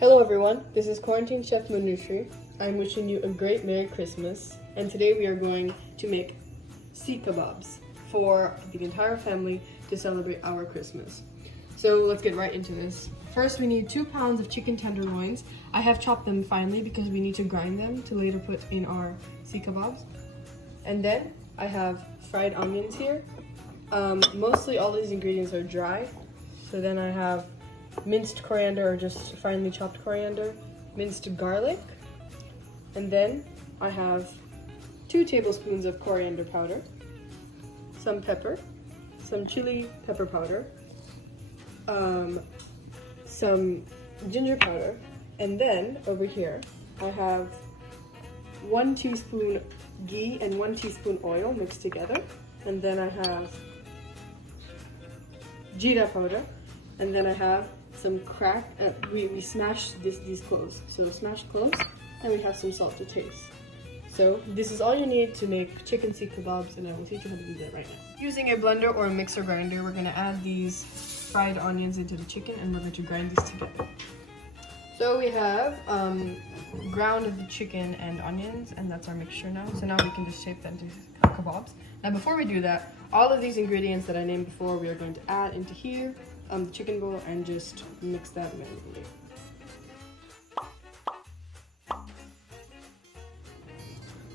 Hello everyone, this is Quarantine Chef Manushree. I'm wishing you a great Merry Christmas, and today we are going to make Seekh Kebabs for the entire family to celebrate our Christmas. So let's get right into this. First we need 2 pounds of chicken tenderloins. I have chopped them finely because we need to grind them to later put in our Seekh Kebabs. And then I have fried onions here. Mostly all these ingredients are dry. So then I have minced coriander or just finely chopped coriander, minced garlic, and then I have 2 tablespoons of coriander powder, some pepper, some chili pepper powder, some ginger powder, and then over here I have 1 teaspoon ghee and 1 teaspoon oil mixed together, and then I have jeera powder, and then I have some we smashed these cloves, so smashed cloves, and we have some salt to taste. So this is all you need to make chicken Seekh Kebabs, and I will teach you how to do that right now. Using a blender or a mixer grinder, we're going to add these fried onions into the chicken, and we're going to grind these together. So we have ground the chicken and onions, and that's our mixture now. So now we can just shape that into kebabs. Now before we do that, all of these ingredients that I named before, we are going to add into here, the chicken bowl, and just mix that manually.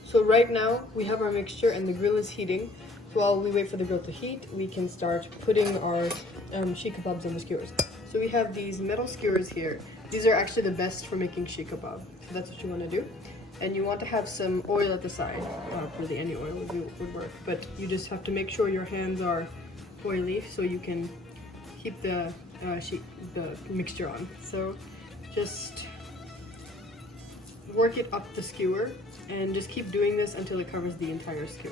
So right now we have our mixture and the grill is heating. So while we wait for the grill to heat, we can start putting our Seekh Kebabs on the skewers. So we have these metal skewers here. These are actually the best for making Seekh Kebab. So that's what you want to do. And you want to have some oil at the side. Really any oil would work, but you just have to make sure your hands are oily so you can keep the mixture on. So just work it up the skewer and just keep doing this until it covers the entire skewer.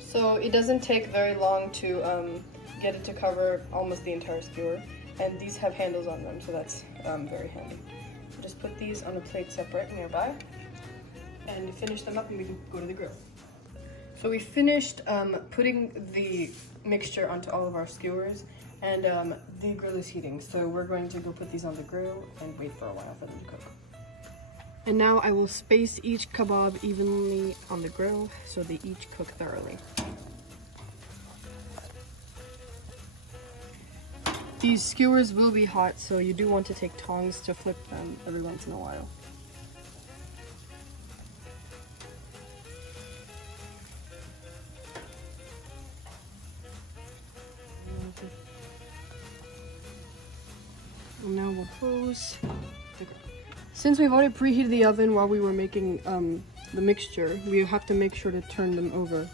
So it doesn't take very long to get it to cover almost the entire skewer, and these have handles on them, so that's very handy. Just put these on a plate separate nearby and finish them up, and we can go to the grill. So we finished putting the mixture onto all of our skewers, and the grill is heating, so we're going to go put these on the grill and wait for a while for them to cook. And now I will space each kebab evenly on the grill so they each cook thoroughly. These skewers will be hot, so you do want to take tongs to flip them every once in a while. And now we'll close the grill. Since we've already preheated the oven while we were making the mixture, we have to make sure to turn them over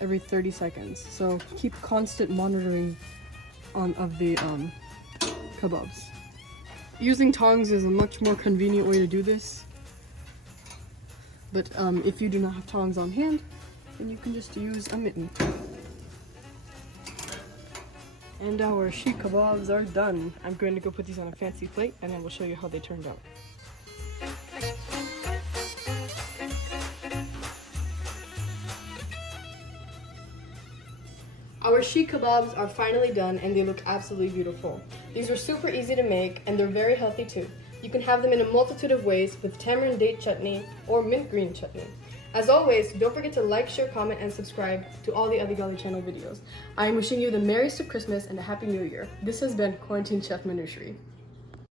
every 30 seconds. So keep constant monitoring of the kebabs. Using tongs is a much more convenient way to do this, but if you do not have tongs on hand, then you can just use a mitten. And our Seekh Kebabs are done. I'm going to go put these on a fancy plate, and I will show you how they turned out. Our Seekh Kebabs are finally done, and they look absolutely beautiful. These are super easy to make, and they're very healthy too. You can have them in a multitude of ways with tamarind date chutney or mint green chutney. As always, don't forget to like, share, comment, and subscribe to all the Adhikaalai channel videos. I am wishing you the merriest of Christmas and a Happy New Year. This has been Quarantine Chef Manushree.